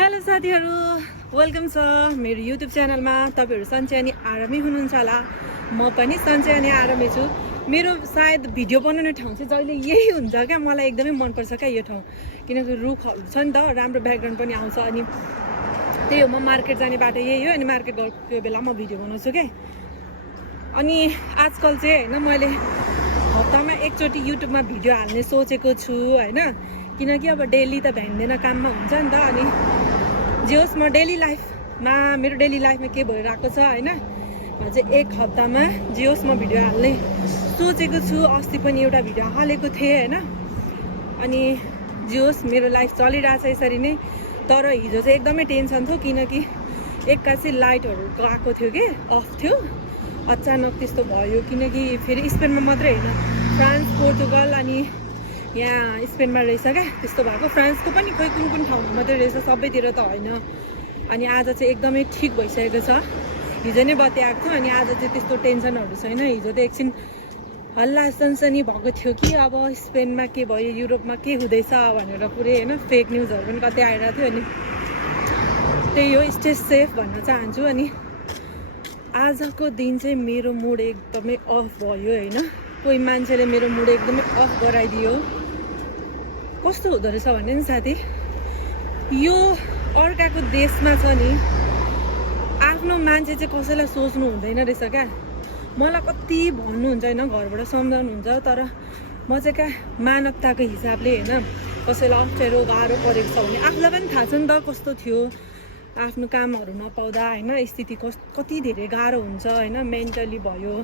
Hello साथीहरु, welcome छ मेरो युट्युब च्यानलमा। तपाईहरु सन्चै अनि आरामै हुनुहुन्छ होला। म पनि सन्चै अनि आरामै छु। मेरो सायद भिडियो बनाउने ठाउँ चाहिँ जहिले यही हुन्छ क्या। मलाई एकदमै मन पर्छ क्या यो ठाउँ, किनकि रुखहरु छ नि त, राम्रो ब्याकग्राउन्ड पनि आउँछ। अनि त्यही हो, म मार्केट जाने बाटो यही हो। अनि मार्केट गएको बेला म भिडियो बनाउँछु के। अनि आजकल चाहिँ हैन, मैले हप्तामा एकचोटि युट्युबमा भिडियो हाल्ने सोचेको छु हैन, किनकि अब डेली त भ्याइँदैन, काममा हुन्छ नि त। अनि जे होस्, म मेरो डेली लाइफमा के भइरहेको छ हैन, म चाहिँ एक हप्तामा जे होस् म भिडियो हाल्ने सोचेको छु। अस्ति पनि एउटा भिडियो हालेको थिएँ हैन। अनि जे होस्, मेरो लाइफ चलिरहेछ यसरी नै। तर हिजो चाहिँ एकदमै टेन्सन थियो, किनकि एक्कासी लाइटहरू गएको थियो कि, अफ थियो। अचानक त्यस्तो भयो, किनकि फेरि स्पेनमा मात्रै होइन, फ्रान्स, पोर्तुगल अनि यहाँ स्पेनमा रहेछ क्या। त्यस्तो भएको फ्रान्सको पनि खोइ कुन कुन ठाउँमा मात्रै रहेछ, सबैतिर त होइन। अनि आज चाहिँ एकदमै ठिक भइसकेको छ। हिजो नै बत्ती आएको थियो, अनि आज चाहिँ त्यस्तो टेन्सनहरू छैन। हिजो त एकछिन हल्ला सनसनी भएको थियो कि अब स्पेनमा के भयो, युरोपमा के हुँदैछ भनेर पुरै होइन, फेक न्युजहरू पनि कतै आइरहेको थियो। अनि त्यही हो, स्टे सेफ भन्न चाहन्छु। अनि आजको दिन चाहिँ मेरो मुड एकदमै अफ भयो होइन। कोही मान्छेले मेरो मुड एकदमै अफ गराइदियो। कस्तो हुँदो रहेछ भने नि साथी, यो अर्काको देशमा छ नि, आफ्नो मान्छे चाहिँ कसैलाई सोच्नु हुँदैन रहेछ क्या। मलाई कति भन्नुहुन्छ होइन, घरबाट सम्झाउनुहुन्छ, तर म चाहिँ क्या मानवताको हिसाबले होइन, कसैलाई अप्ठ्यारो गाह्रो परेको छ भने आफूलाई पनि थाहा छ नि त कस्तो थियो, आफ्नो कामहरू नपाउँदा होइन, स्थिति कति धेरै गाह्रो हुन्छ होइन। मेन्टली भयो,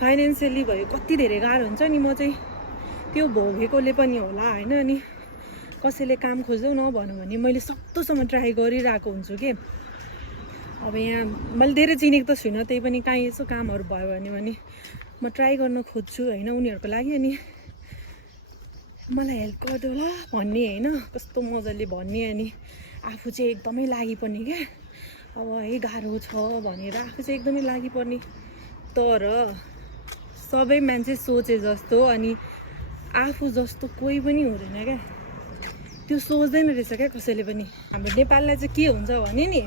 फाइनेन्सियली भयो, कति धेरै गाह्रो हुन्छ नि। म चाहिँ त्यो भोगेकोले पनि होला होइन। अनि कसैले काम खोज्दै नभनौँ भने मैले सक्दोसम्म ट्राई गरिरहेको हुन्छु कि। अब यहाँ मैले धेरै चिनेको त छुइनँ, त्यही पनि काहीँ यसो कामहरू भयो भने म ट्राई गर्न खोज्छु होइन, उनीहरूको लागि। अनि मलाई हेल्प गरिदेऊ ल भन्ने होइन, कस्तो मजाले भन्ने। अनि आफू चाहिँ एकदमै लागिपर्ने क्या। अब है गाह्रो छ भनेर आफू चाहिँ एकदमै लागिपर्ने। तर सबै मान्छे सोचे जस्तो अनि आफू जस्तो कोही पनि हुँदैन क्या। त्यो सोच्दैन रहेछ क्या कसैले पनि। हाम्रो नेपाललाई चाहिँ के हुन्छ भने नि,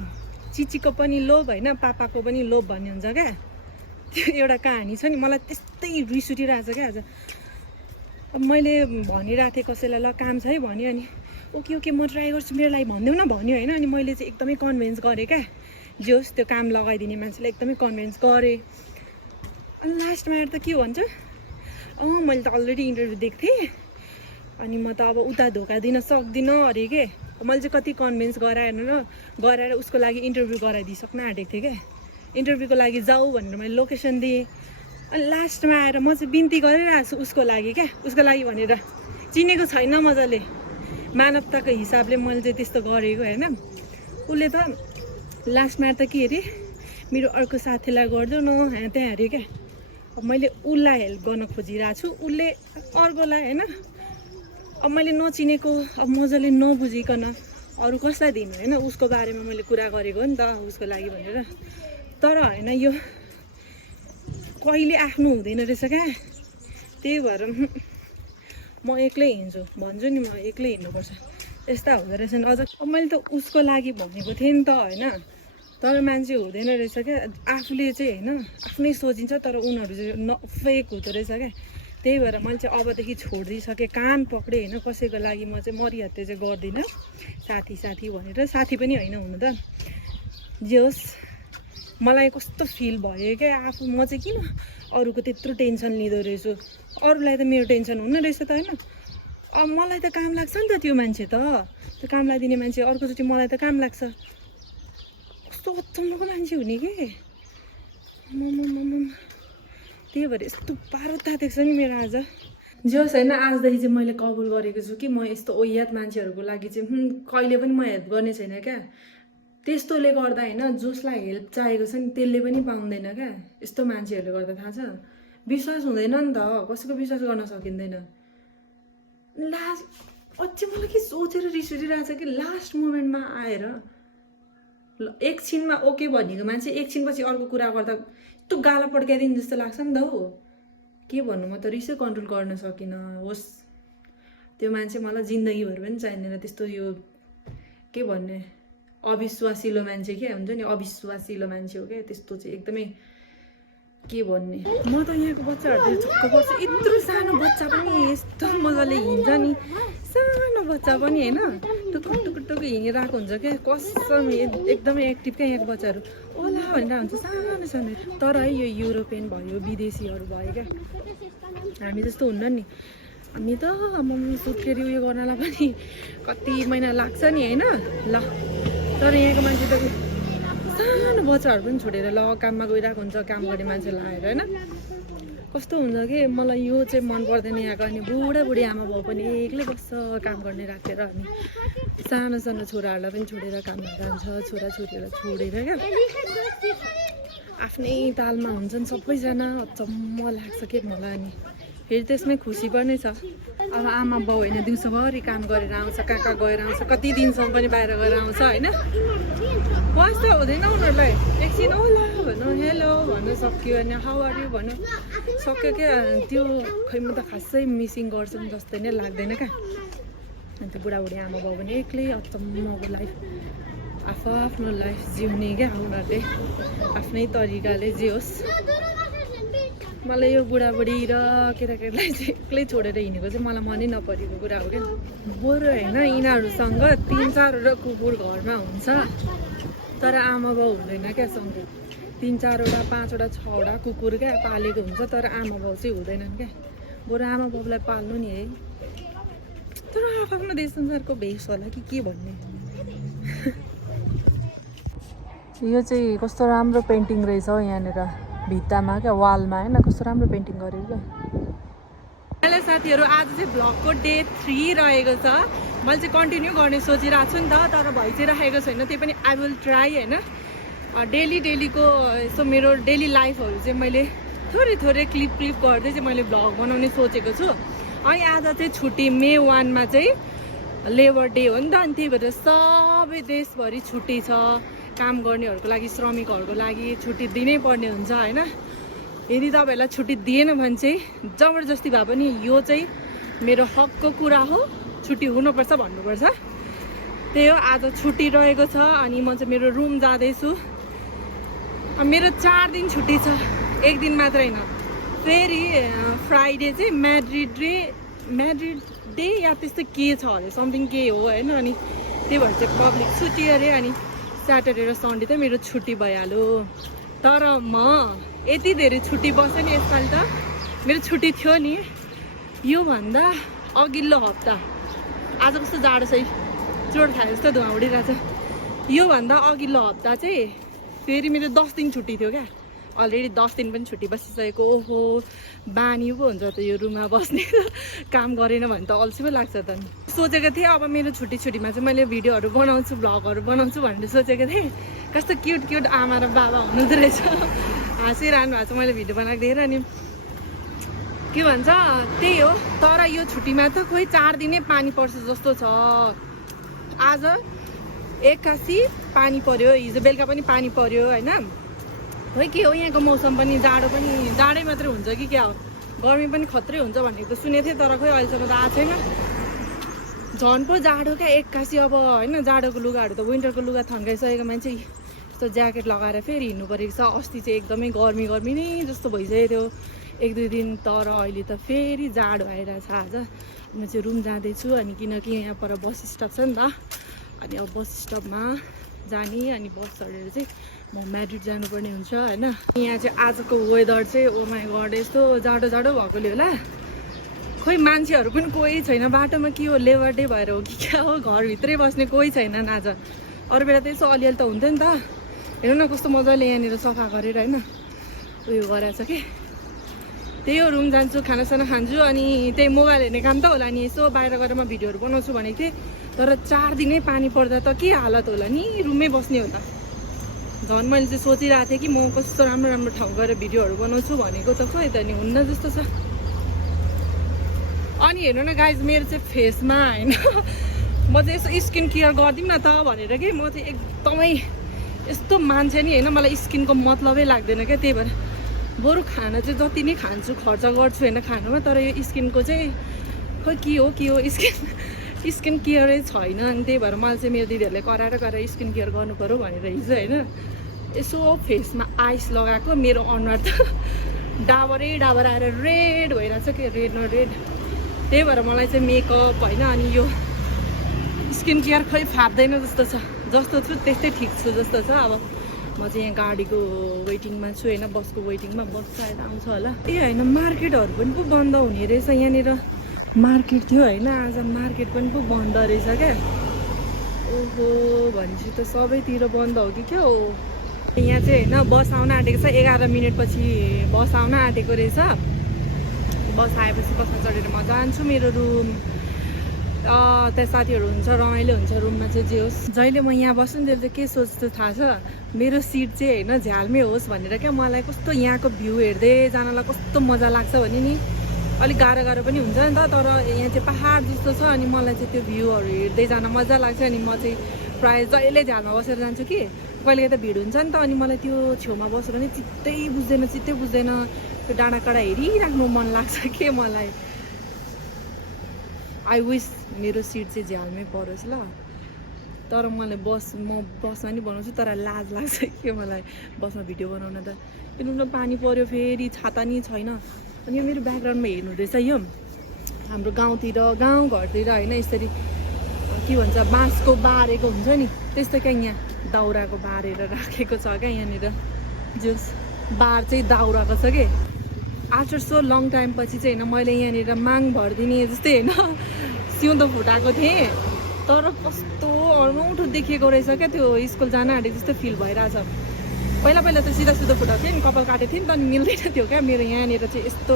चिचीको पनि लोभ होइन, पापाको पनि लोभ भन्ने हुन्छ क्या। त्यो एउटा कहानी छ नि, मलाई त्यस्तै रिस उठिरहेछ क्या आज। अब मैले भनिरहेको थिएँ कसैलाई, ल काम छ है भन्यो। अनि ओके ओके म ट्राई गर्छु, मेरो लागि भनिदेऊ न भन्यो होइन। अनि मैले चाहिँ एकदमै कन्भिन्स गरेँ क्या। जे होस्, त्यो काम लगाइदिने मान्छेलाई एकदमै कन्भिन्स गरेँ। अनि लास्टमा आएर त के भन्छ, मैले त अलरेडी इन्टरभ्यू दिएको थिएँ, अनि म त अब उता धोका दिन सक्दिनँ अरे के। मैले चाहिँ कति कन्भिन्स गराएर उसको लागि इन्टरभ्यू गराइदिइसक्न आँटेको थिएँ क्या। इन्टरभ्यूको लागि जाऊ भनेर मैले लोकेसन दिएँ। अनि लास्टमा आएर म चाहिँ बिन्ती गरिरहेको छु उसको लागि क्या, उसको लागि भनेर। चिनेको छैन मजाले, मानवताको हिसाबले मैले चाहिँ त्यस्तो गरेको होइन। उसले त लास्टमा त के अरे, मेरो अर्को साथीलाई गरिदेऊ न यहाँ त्यहाँ अरे क्या। अब मैले उसलाई हेल्प गर्न खोजिरहेको छु, उसले अर्कोलाई होइन। अब मैले नचिनेको, अब मजाले नबुझिकन अरू कसलाई दिनु होइन, उसको बारेमा मैले कुरा गरेको हो नि त उसको लागि भनेर। तर होइन, यो कहिले आफ्नो हुँदैन रहेछ क्या। त्यही भएर म एक्लै हिँड्छु भन्छु नि, म एक्लै हिँड्नुपर्छ, यस्ता हुँदो रहेछ नि। अझ अब मैले त उसको लागि भनेको थिएँ नि त होइन, तर मान्छे हुँदैन रहेछ क्या। आफूले चाहिँ होइन आफ्नै सोचिन्छ, तर उनीहरू चाहिँ फेक हुँदो रहेछ क्या। त्यही भएर मैले चाहिँ अबदेखि छोडिदिइसकेँ, कान पक्रेँ होइन। कसैको लागि म चाहिँ मरिहत्ते चाहिँ गर्दिनँ, साथी भनेर। साथी पनि होइन हुनु त। जे होस्, मलाई कस्तो फिल भयो क्या आफू। म चाहिँ किन अरूको त्यत्रो टेन्सन लिँदो रहेछु, अरूलाई त मेरो टेन्सन हुने रहेछ त होइन। अब मलाई त काम लाग्छ नि त त्यो मान्छे, त त्यो काम लगाइदिने मान्छे अर्कोचोटि मलाई त काम लाग्छ। कस्तो अचम्मको मान्छे हुने कि त्यही भएर यस्तो पारो तातेको छ नि मेरो आज। जे होस् होइन, आजदेखि चाहिँ मैले कबुल गरेको छु कि म यस्तो ओयात मान्छेहरूको लागि चाहिँ कहिले पनि म हेल्प गर्ने छैन क्या। त्यस्तोले गर्दा होइन, जसलाई हेल्प चाहिएको छ नि त्यसले पनि पाउँदैन क्या। यस्तो मान्छेहरूले गर्दा थाहा छ, विश्वास हुँदैन नि त, कसैको विश्वास गर्न सकिँदैन। लास्ट अझै मलाई के सोचेर रिस उठिरहेको छ कि लास्ट मोमेन्टमा आएर एकछिनमा ओके भनेको मान्छे एकछिनपछि अर्को कुरा गर्दा यस्तो गाला पड्काइदिनु जस्तो लाग्छ नि त हौ। के भन्नु, म त रिसै कन्ट्रोल गर्न सकिनँ। होस्, त्यो मान्छे मलाई जिन्दगीभर पनि चाहिँदैन। त्यस्तो यो के भन्ने अविश्वासिलो मान्छे के हुन्छ नि अविश्वासिलो मान्छे हो क्या त्यस्तो चाहिँ एकदमै के भन्ने म त यहाँको बच्चाहरू छक्क पर्छु यत्रो सानो बच्चा पनि यस्तो मजाले हिँड्छ नि सानो बच्चा पनि होइन टुकुक टुकुक टुकुक हिँडिरहेको हुन्छ क्या कसम एकदमै एक्टिभ क्या यहाँको बच्चाहरू ओला भनेर हुन्छ सानो सानो तर है यो युरोपियन भयो विदेशीहरू भयो क्या हामी जस्तो हुन्न नि हामी त सुत्केरी उयो गर्नलाई पनि कति महिना लाग्छ नि होइन ल तर यहाँको मान्छे त सानो बच्चाहरू पनि छोडेर ल काममा गइरहेको हुन्छ काम गर्ने मान्छे लगाएर होइन कस्तो हुन्छ कि मलाई यो चाहिँ मन पर्दैन यहाँको अनि बुढाबुढी आमा बाउ पनि एक्लै बस्छ काम गर्ने राखेर अनि सानो सानो छोराहरूलाई पनि छोडेर काममा जान्छ छोराछोरीहरूलाई छोडेर क्या आफ्नै तालमा हुन्छन् सबैजना अचम्म लाग्छ के मलाई अनि फेरि त्यसमै खुसी पनि छ अब आमा बाउ होइन दिउँसोभरि काम गरेर आउँछ कहाँ गएर आउँछ कति दिनसम्म पनि बाहिर गएर आउँछ होइन वास्ता हुँदैन उनीहरूलाई एकछिन ओला भनौँ हेलो भन्नु सक्यो अनि हाउ आर यु भन्नु सक्यो क्या त्यो खै म त खासै मिसिङ गर्छौँ जस्तै नै लाग्दैन क्या अन्त बुढाबुढी आमा बाउ पनि एक्लै अचम्मको लाइफ आफ्नो लाइफ जिउने क्या उनीहरूले आफ्नै तरिकाले जे होस् मलाई यो बुढाबुढी र केटाकेटीलाई चाहिँ एक्लै छोडेर हिँडेको चाहिँ मलाई मनै नपरेको कुरा हो क्या बरु होइन यिनीहरूसँग 3-4वटा कुकुर घरमा हुन्छ तर आमा बाउ हुँदैन क्या सँगै 3-4वटा 5वटा 6वटा कुकुर क्या पालेको हुन्छ तर आमा बाउ चाहिँ हुँदैनन् क्या बरु आमा बाउलाई पाल्नु नि है तर आफ्नो देश संसारको भेष होला कि के भन्ने यो चाहिँ कस्तो राम्रो पेन्टिङ रहेछ हौ यहाँनिर भित्तामा क्या वालमा होइन कस्तो राम्रो पेन्टिङ गरेको क्या हेलो साथीहरू आज चाहिँ भ्लगको डे 3 रहेको छ मैले चाहिँ कन्टिन्यू गर्ने सोचिरहेको छु नि त तर भइ चाहिँ राखेको छैन त्यही पनि आई विल ट्राई होइन डेलीको यसो मेरो डेली लाइफहरू चाहिँ मैले थोरै क्लिप गर्दै चाहिँ मैले भ्लग बनाउने सोचेको छु अनि आज चाहिँ छुट्टी मे 1 मा चाहिँ लेबर डे हो नि त अनि त्यही भएर सबै देशभरि छुट्टी छ काम गर्नेहरूको लागि श्रमिकहरूको लागि छुट्टी दिनै पर्ने हुन्छ होइन यदि तपाईँहरूलाई छुट्टी दिएन भने चाहिँ जबरजस्ती भए पनि यो चाहिँ मेरो हकको कुरा हो छुट्टी हुनुपर्छ भन्नुपर्छ त्यही हो आज छुट्टी रहेको छ अनि म चाहिँ मेरो रुम जाँदैछु मेरो 4 दिन छुट्टी छ 1 दिन मात्र होइन फेरि फ्राइडे चाहिँ म्याड्रिड डे या त्यस्तो के छ अरे समथिङ के हो होइन अनि त्यही भएर चाहिँ पब्लिक छुट्टी अरे अनि स्याटरडे र सन्डे त मेरो छुट्टी भइहाल्यो तर म यति धेरै छुट्टी बसेँ नि यसपालि त मेरो छुट्टी थियो नि योभन्दा अघिल्लो हप्ता आज कस्तो जाडो छ चोट खाए जस्तो धुवा उडिरहेको छ योभन्दा अघिल्लो हप्ता चाहिँ फेरि मेरो 10 दिन छुट्टी थियो क्या अलरेडी 10 दिन पनि छुट्टी बसिसकेको ओहो बानी पो हुन्छ त यो रुममा बस्ने काम गरेन भने त अल्छी पो लाग्छ त सोचेको थिएँ अब मेरो छुट्टीमा चाहिँ मैले भिडियोहरू बनाउँछु भ्लगहरू बनाउँछु भनेर सोचेको थिएँ कस्तो क्युट आमा र बाबा हुनुहुँदो रहेछ हाँसिरहनु भएको छ मैले भिडियो बनाएको देखेर अनि के भन्छ त्यही हो तर यो छुट्टीमा त खोइ 4 दिनै पानी पर्छ जस्तो छ आज एक्कासी पानी पर्यो हिजो बेलुका पनि पानी पर्यो होइन खोइ के हो यहाँको मौसम पनि जाडै मात्रै हुन्छ कि क्या हो गर्मी पनि खत्रै हुन्छ भनेको त सुनेको थिएँ तर खोइ अहिलेसम्म त आएको छैन झन् पो जाडो क्या एक्कासी अब होइन जाडोको लुगाहरू त विन्टरको लुगा थन्काइसकेको मान्छे यस्तो ज्याकेट लगाएर फेरि हिँड्नु परेको छ अस्ति चाहिँ एकदमै गर्मी नै जस्तो भइसकेको थियो 1-2 दिन तर अहिले त फेरि जाडो आइरहेछ आज म चाहिँ रुम जाँदैछु अनि किनकि यहाँ पर बस स्टप छ नि त अनि अब बस स्टपमा जाने अनि बस चढेर चाहिँ म म्याड्रिड जानुपर्ने हुन्छ होइन यहाँ चाहिँ आजको वेदर चाहिँ ओ माई गड यस्तो जाडो भएकोले होला खोइ मान्छेहरू पनि कोही छैन बाटोमा के हो लेबर डे भएर हो कि क्या हो घरभित्रै बस्ने कोही छैनन् आज अरू बेला त यसो अलिअलि त हुन्थ्यो नि त हेर्नु न कस्तो मजाले यहाँनिर सफा गरेर होइन उयो गराएको छ कि त्यही हो रुम जान्छु खानासाना खान्छु अनि त्यही मोबाइल हेर्ने काम त होला नि यसो बाहिर गएर म भिडियोहरू बनाउँछु भनेको थिएँ तर 4 दिनै पानी पर्दा त के हालत होला नि रुममै बस्ने होला झन् मैले चाहिँ सोचिरहेको थिएँ कि म कस्तो राम्रो ठाउँ गएर भिडियोहरू बनाउँछु भनेको त खोइ त नि हुन्न जस्तो छ अनि हेर्नु न गाइज मेरो चाहिँ फेसमा होइन म चाहिँ यसो स्किन केयर गरिदिउँ न त भनेर कि म चाहिँ एकदमै यस्तो मान्छे नि होइन मलाई स्किनको मतलबै लाग्दैन क्या त्यही भएर बरु खाना चाहिँ जति नै खान्छु खर्च गर्छु होइन खानामा तर यो स्किनको चाहिँ खोइ के हो स्किन केयरै छैन अनि त्यही भएर मलाई चाहिँ मेरो दिदीहरूले कराएर स्किन केयर गर्नु पऱ्यो भनेर हिजो होइन यसो फेसमा आइस लगाएको मेरो अनुहार त डाबर आएर रेड भइरहेछ कि रेड न रेड त्यही भएर मलाई चाहिँ मेकअप होइन अनि यो स्किन केयर खै फाप्दैन जस्तो छ जस्तो छु त्यस्तै ठिक छु जस्तो छ अब म चाहिँ यहाँ गाडीको वेटिङमा छु होइन बसको वेटिङमा बस सायद आउँछ होला ए होइन मार्केटहरू पनि पो बन्द हुने रहेछ यहाँनिर मार्केट थियो होइन आज मार्केट पनि पो बन्द रहेछ क्या ओहो भनेपछि त सबैतिर बन्द हो कि क्या हो यहाँ चाहिँ होइन बस आउन आँटेको छ 11 मिनटपछि बस आउन आँटेको रहेछ बस आएपछि बसमा चढेर म जान्छु मेरो रुम त्यहाँ साथीहरू हुन्छ रमाइलो हुन्छ रुममा चाहिँ जे होस् जहिले म यहाँ बस्नुतिर चाहिँ के सोच्छु थाहा छ मेरो सिट चाहिँ होइन झ्यालमै होस् भनेर क्या मलाई कस्तो यहाँको भ्यू हेर्दै जानलाई कस्तो मजा लाग्छ भने नि अलिक गाह्रो पनि हुन्छ नि त तर यहाँ चाहिँ पहाड जस्तो छ अनि मलाई चाहिँ त्यो भ्यूहरू हेर्दै जान मजा लाग्छ अनि म चाहिँ प्रायः जहिले झ्यालमा बसेर जान्छु कि कहिले त भिड हुन्छ नि त अनि मलाई त्यो छेउमा बसेर नि चित्तै बुझ्दैन त्यो डाँडाकाँडा हेरिराख्नु मन लाग्छ के मलाई आई विस मेरो सिट चाहिँ झ्यालमै परोस् ल तर मलाई म बसमा नि बनाउँछु तर लाज लाग्छ के मलाई बसमा भिडियो बनाउन त किनभने पानी पऱ्यो फेरि छाता नि छैन अनि यो मेरो ब्याकग्राउन्डमा हेर्नु रहेछ यो हाम्रो गाउँघरतिर होइन यसरी के भन्छ बाँसको बारेको हुन्छ नि त्यस्तो क्या यहाँ दाउराको बारेर राखेको छ क्या यहाँनिर जस बार चाहिँ दाउराको छ कि आफ्टर सो लङ टाइम पछि चाहिँ होइन मैले यहाँनिर माग भरिदिने जस्तै होइन सिउँदो फुटाएको थिएँ तर कस्तो अनौठो देखिएको रहेछ क्या त्यो स्कुल जान आँटेको जस्तो फिल भइरहेछ पहिला त सिधा फुटाएको थिएँ नि कपाल काटेको थिएँ नि त अनि मिल्दैन थियो क्या मेरो यहाँनिर चाहिँ यस्तो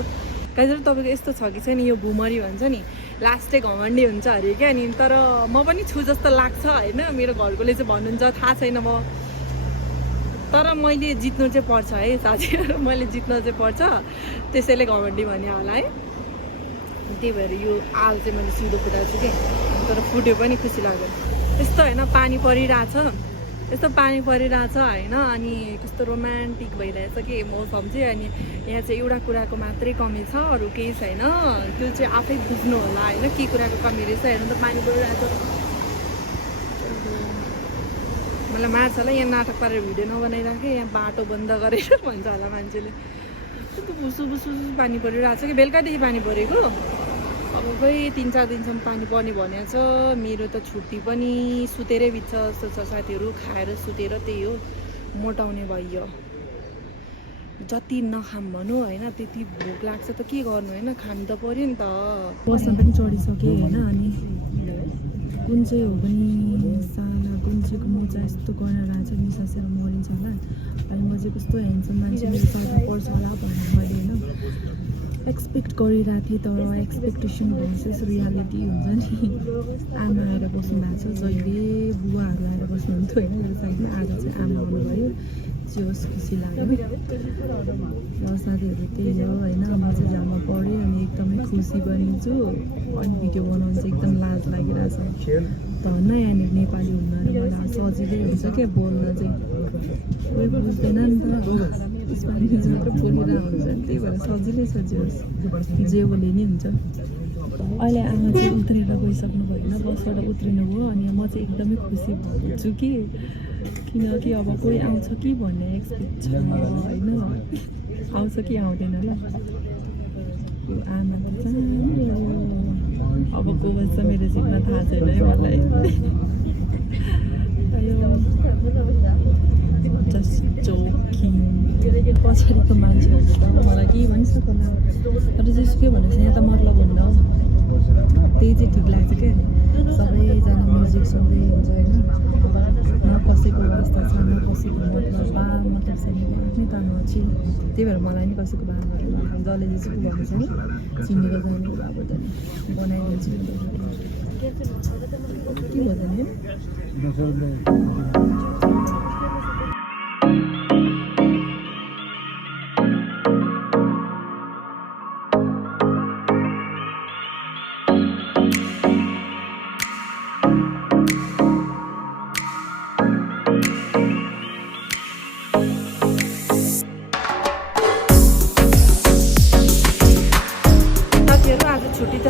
गाइजहरू तपाईँको यस्तो छ कि छैन यो भुमरी भन्छ नि लास्टै घमण्डी हुन्छ अरे क्या नि तर म पनि छु जस्तो लाग्छ होइन मेरो घरकोले चाहिँ भन्नुहुन्छ थाहा छैन म तर मैले जित्नु चाहिँ पर्छ है साथीहरू मैले जित्न चाहिँ पर्छ त्यसैले घमण्डी भने होला है त्यही भएर यो आल चाहिँ मैले सिधो फुटाएको छु कि तर फुट्यो पनि खुसी लाग्यो यस्तो होइन पानी परिरहेछ होइन अनि कस्तो रोमान्टिक भइरहेछ कि मौसम चाहिँ अनि यहाँ चाहिँ एउटा कुराको मात्रै कमी छ अरू केही छैन त्यो चाहिँ आफै बुझ्नु होला होइन के कुराको कमी रहेछ हेर्नु त पानी परिरहेछ मलाई मार्छ होला यहाँ नाटक पारेर भिडियो नबनाइराखेँ यहाँ बाटो बन्द गरेर भन्छ होला मान्छेले बुसु पानी परिरहेछ कि बेलुकादेखि पानी परेको अब खोइ 3-4 दिनसम्म पानी पर्ने भनेको छ मेरो त छुट्टी पनि सुतेरै बित्छ जस्तो छ साथीहरू खाएर सुतेर त्यही हो मोटाउने भयो जति नखाम भनौँ होइन त्यति भोक लाग्छ त के गर्नु होइन खानु त पऱ्यो नि त बसमा पनि चढिसकेँ होइन अनि कुन चाहिँ हो पनि साला कुन चाहिँको मोजा यस्तो गर्न रहेछ निसासेर मरिन्छ होला अनि म चाहिँ कस्तो ह्यान्डसम मान्छे मेरो सर्ट पर्छ होला भनेर मैले होइन एक्सपेक्ट गरिरहेको थिएँ तर एक्सपेक्टेसन भर्सेस रियालिटी हुन्छ नि आमा आएर बस्नु भएको छ जहिले बुवाहरू आएर बस्नुहुन्थ्यो होइन मेरो साइडमा आज चाहिँ आमा आउनुभयो जे होस् खुसी लाग्यो र साथीहरू त्यही हो होइन म चाहिँ झ्यालमा पढेँ अनि एकदमै खुसी पनि छु अनि भिडियो बनाउनु चाहिँ एकदम लाज लागिरहेछ धन्न यहाँनिर नेपाली हुन्न मलाई सजिलै हुन्छ क्या बोल्न चाहिँ कोही बुझ्दैन नि त स्पेलिङ मात्रै बोलिरहेको हुन्छ त्यही भएर सजिलै छ जे बोले नि हुन्छ अहिले आमा चाहिँ उत्रेर गइसक्नु भएन बसबाट उत्रिनु भयो अनि म चाहिँ एकदमै खुसी छु कि किनकि अब कोही आउँछ कि भन्ने एक्सपेक्ट छ होइन आउँछ कि आउँदैन ल यो आमा त अब को बस्छ मेरो जिम्मा थाहा छैन है मलाई जस्ट जोकिङ पछाडिको मान्छेहरूले त मलाई केही भनिसक्दैन तर जेसुकै भनेपछि यहाँ त मतलब हुन्न हो त्यही चाहिँ ठिक लाग्छ क्या सबैजना म्युजिक सुन्दै हुन्छ होइन न कसैको वास्ता छ न कसैको मतलब छैन आफ्नै तानो अछि त्यही भएर मलाई नि कसैको बाहरू जसले जेसुकै भन्नु छ नि चिनेर जाने अब त बनाइदिन्छु के भन्दा नि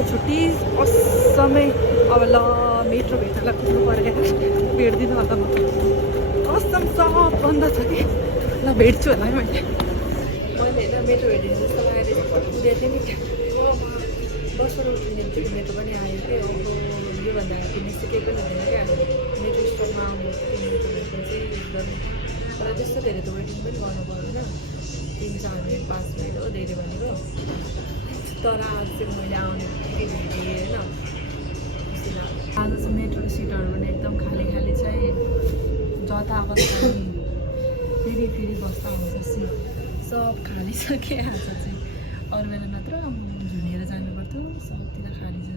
छुट्टी असमै अब ल कसम सब बन्द छ कि ल भेट्छु होला है मैले होइन मेट्रो हेरिदिनु जस्तो लागेको थिएँ नि बसबाट उठ्ने मेट्रो पनि आयो कि अब योभन्दा किन्ने चाहिँ केही पनि हुँदैन क्या मेट्रो स्टपमा आउने मेट्रो भेट्नु चाहिँ एकदम तर त्यस्तो धेरै त वेटिङ पनि गर्नु पर्दैन 3-4 मिनट 5 मिनट हो धेरै भनेको तर आज चाहिँ मैले आउने बित्तिकै भेटेँ होइन आज चाहिँ मेट्रो सिटहरू पनि एकदम खाली खाली छ है जता बस्दा पनि फेरि बस्दा हुन्छ सिट सब खाली छ के आज चाहिँ अरू बेला मात्र झुनेर जानुपर्थ्यो सबतिर खाली छ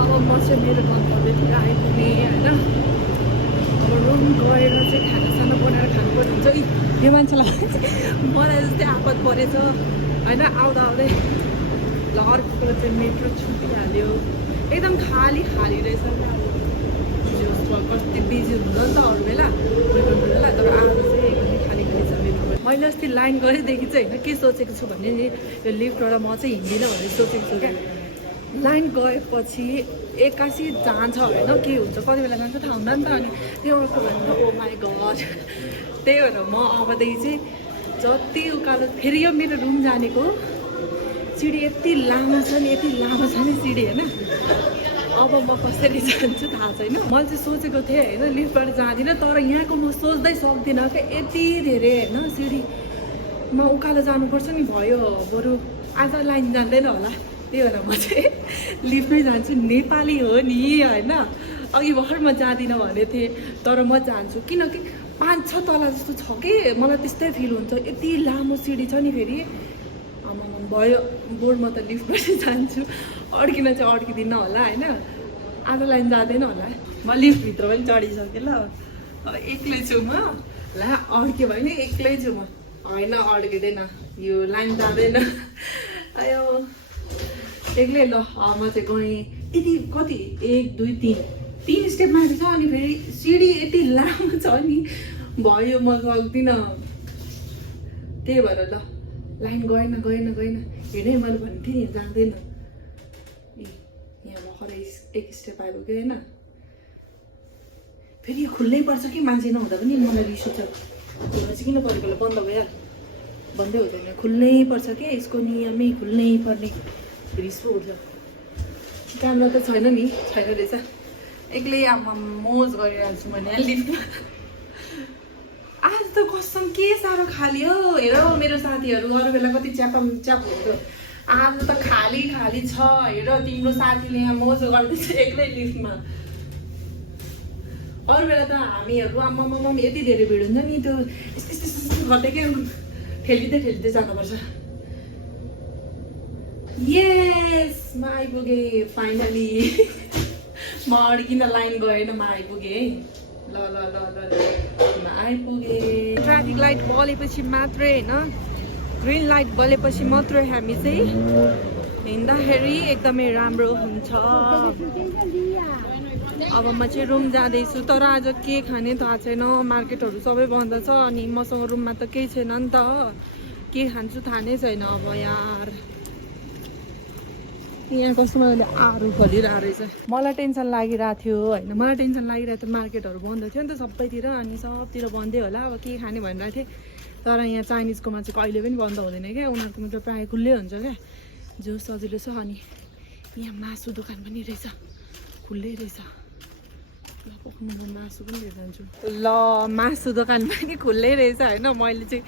अब म चाहिँ मेरो गन्तव्यतिर आइपुगेँ होइन अब रुम गएर चाहिँ खानासाना बनाएर खानुपर्ने हुन्छ यो मान्छेलाई मलाई जस्तै आपत परेछ होइन आउँदा आउँदै ल अर्को चाहिँ मेट्रो छुटिहाल्यो एकदम खाली खाली रहेछ कति बिजी हुन्छ नि त अरू बेला बेला तर आज चाहिँ एकदमै खाली खाली छ मेट्रो मैले अस्ति लाइन गरेदेखि चाहिँ होइन के सोचेको छु भने नि यो लिफ्टबाट म चाहिँ हिँड्दिनँ भनेर सोचेको छु क्या लाइन गएपछि एक्कासी जान्छ होइन के हुन्छ कति बेला जान्छ थाहा हुँदैन नि त अनि त्यो भन्दा ओ माई गड त्यही भएर म अबदेखि चाहिँ जति उकालो फेरि यो मेरो रुम जानेको सिडी यति लामो छ नि सिडी होइन अब म कसरी जान्छु थाहा छैन मैले चाहिँ सोचेको थिएँ होइन लिफ्टबाट जाँदिनँ तर यहाँको म सोच्दै सक्दिनँ क्या यति धेरै होइन सिडीमा उकालो जानुपर्छ नि भयो बरु आज लाइन जान्दैन होला त्यही भएर म चाहिँ लिफ्टमै जान्छु नेपाली हो नि होइन अघि भर्खर म जाँदिनँ भनेको थिएँ तर म जान्छु किनकि 5-6 तला जस्तो छ कि मलाई त्यस्तै फिल हुन्छ यति लामो सिडी छ नि फेरि भयो बोर्ड म त लिफ्टबाट जान्छु अड्किन चाहिँ अड्किदिनँ होला होइन आज लाइन जाँदैन होला म लिफ्टभित्र पनि चढिसकेँ ल अब एक्लै छु म ला अड्क्यो भने एक्लै छु म होइन अड्किँदैन यो लाइन जाँदैन आयो एक्लै ल म चाहिँ गएँ यति कति 1 2 3 स्टेप माथि छ अनि फेरि सिडी यति लामो छ नि भयो म सक्दिनँ त्यही भएर ल लाइन गएन हिँडै मैले भन्ने थिएँ जाँदैन यहाँ भर्खर एक स्टेप आइपुग्यो होइन फेरि यो खुल्नै पर्छ कि मान्छे नहुँदा पनि मलाई रिस उठ्छ चाहिँ किन परेकोले बन्द भइहाल्यो बन्दै हुँदैन खुल्नै पर्छ क्या यसको नियमै खुल्नै पर्ने रिस पो उठ्छ क्यामेरा त छैन नि छैन रहेछ एक्लै आमा मोज गरिरहेको छु मैले लिफ्टमा आज त कसम के साह्रो खाली हो हेर मेरो साथीहरू अरू बेला कति च्याप हुन्थ्यो आज त खाली छ हेर तिम्रो साथीले यहाँ मोज गर्दैछ एक्लै लिफ्टमा अरू बेला त हामीहरू आम्मामा यति धेरै भिड हुन्छ नि त्यो यस्तो गर्दै के ठेलिँदै जानुपर्छ यस म आइपुगेँ फाइनली म अड्किन लाइन गएन म आइपुगेँ है ल म आइपुगेँ ट्राफिक लाइट बलेपछि मात्रै होइन ग्रिन लाइट बलेपछि मात्रै हामी चाहिँ हिँड्दाखेरि एकदमै राम्रो हुन्छ अब म चाहिँ रुम जाँदैछु तर आज के खाने थाहा छैन मार्केटहरू सबै बन्द छ अनि मसँग रुममा त केही छैन नि त के खान्छु थाहा नै छैन अब यार यहाँ कस्टमरले आरू खोलिरहेको रहेछ मलाई टेन्सन लागिरहेको थियो होइन मलाई टेन्सन लागिरहेको थियो मार्केटहरू बन्द थियो नि त सबैतिर अनि सबतिर बन्दै होला अब के खाने भनिरहेको थिएँ तर यहाँ चाइनिजकोमा चाहिँ कहिले पनि बन्द हुँदैन क्या उनीहरूकोमा त प्रायः खुल्लै हुन्छ क्या जो सजिलो छ अनि यहाँ मासु दोकान पनि रहेछ खुल्लै रहेछ ल पक्नु म मासु पनि लिएर जान्छु ल मासु दोकान पनि खुल्लै रहेछ होइन मैले चाहिँ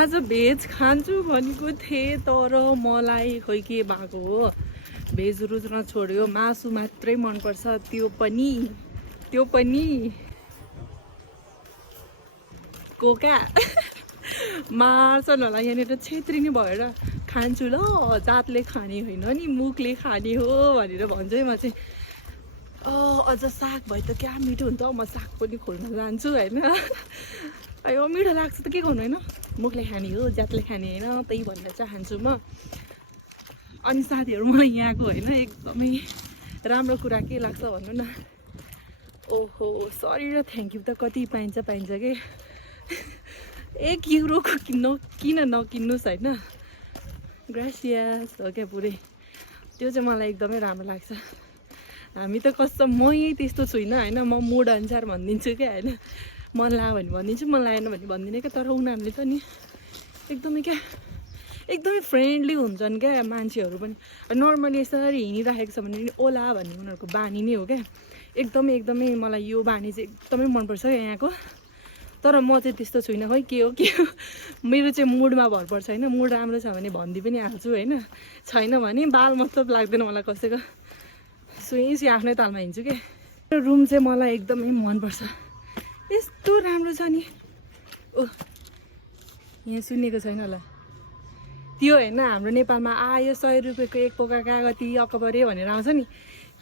आज भेज खान्छु भनेको थिएँ तर मलाई खोइ के भएको हो भेज रुच्न छोड्यो मासु मात्रै मनपर्छ त्यो पनि कोका मार्छन् होला यहाँनिर छेत्री नै भएर खान्छु ल जातले खाने होइन नि मुखले खाने हो भनेर भन्छु है म चाहिँ अझ साग भयो त क्या मिठो हुन्छ म साग पनि खोल्न जान्छु होइन अयो मिठो लाग्छ त के गर्नु होइन मुखले खाने हो जातले खाने होइन त्यही भनेर चाहिँ खान्छु म अनि साथीहरू मलाई यहाँको होइन एकदमै राम्रो कुरा के लाग्छ भन्नु न ओहो सरी र थ्याङ्क यू त कति पाइन्छ के 1 युरोको किन नकिन्नुहोस् होइन ग्रासियस हो क्या पुरै त्यो चाहिँ मलाई एकदमै राम्रो लाग्छ हामी त कस्तो म यही त्यस्तो छुइनँ होइन म मुड अनुसार भनिदिन्छु क्या होइन मन लाग्यो भने भनिदिन्छु, मन लागेन भने भन्दिनँ क्या। तर उनीहरूले त नि एकदमै फ्रेन्डली हुन्छन् क्या मान्छेहरू पनि। नर्मली यसरी हिँडिराखेको छ भने ओला भन्ने उनीहरूको बानी नै हो क्या। एकदमै मलाई यो बानी चाहिँ एकदमै मनपर्छ यहाँको। तर म चाहिँ त्यस्तो छुइनँ, खै के हो मेरो चाहिँ मुडमा भर पर्छ होइन। मुड राम्रो छ भने भनिदिई पनि हाल्छु होइन, छैन भने बाल मतलब लाग्दैन मलाई कसैको। सुई आफ्नै तालमा हिँड्छु क्या। रुम चाहिँ मलाई एकदमै मनपर्छ, यस्तो राम्रो छ नि। ओ यहाँ सुनेको छैन होला त्यो होइन, हाम्रो नेपालमा आयो 100 रुपियाँको एक पोका कागती अकबरे भनेर आउँछ नि,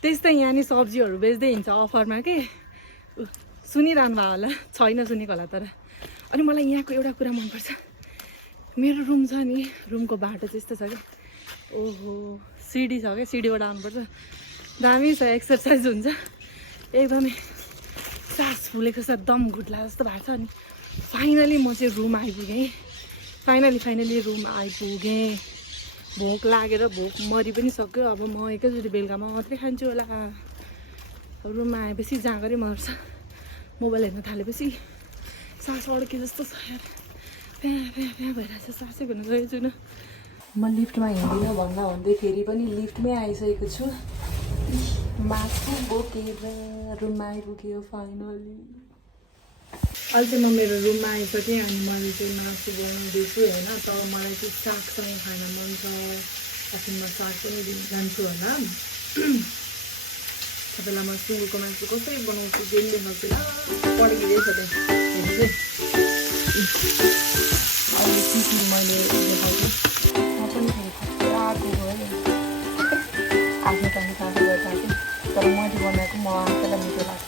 त्यस्तै यहाँ नि सब्जीहरू बेच्दै हिँड्छ अफरमा के। सुनिरहनु भयो होला, छैन सुनेको होला तर। अनि मलाई यहाँको एउटा कुरा मनपर्छ, मेरो रुम छ नि, रुमको बाटो चाहिँ यस्तो छ क्या। ओहो सिडी छ क्या, सिडीबाट आउनुपर्छ। दामी छ, एक्सर्साइज हुन्छ एकदमै। सास फुलेको छ, दम घुट्ला जस्तो भएको छ। अनि फाइनली म चाहिँ रुम आइपुगेँ। फाइनली रुम आइपुगेँ। भोक लागेर भोक मरि पनि सक्यो। अब म एकैचोटि बेलुकामा मात्रै खान्छु होला। रुममा आएपछि जाँगरै मर्छ। मोबाइल हेर्न थालेपछि सास अड्के जस्तो छ यार, फ्या भइरहेछ, सासै भन्न सकेको छुइनँ। म लिफ्टमा हिँड्दिनँ भन्दै फेरि पनि लिफ्टमै आइसकेको छु। मासु बोकेर रुममा आइपुग्यो फाइनली। अहिले चाहिँ म मेरो रुममा आइसकेँ। अनि मैले चाहिँ मासु बनाउँदैछु होइन। तर मलाई चाहिँ सागसँग खान मन छ, अनि म साग पनि दिन जान्छु होला। तपाईँलाई म सुँगुरको मासु कसरी बनाउँछु डेली देखाउँछु ल। पड्किँदैछ त्यो हेर्नु चाहिँ। अहिले के मैले देखाउँछु, म पनि आएको भयो आफ्नो टाइम काँडो गर्दा चाहिँ। तर मैले बनाएको म आफैलाई मिठो लाग्छ।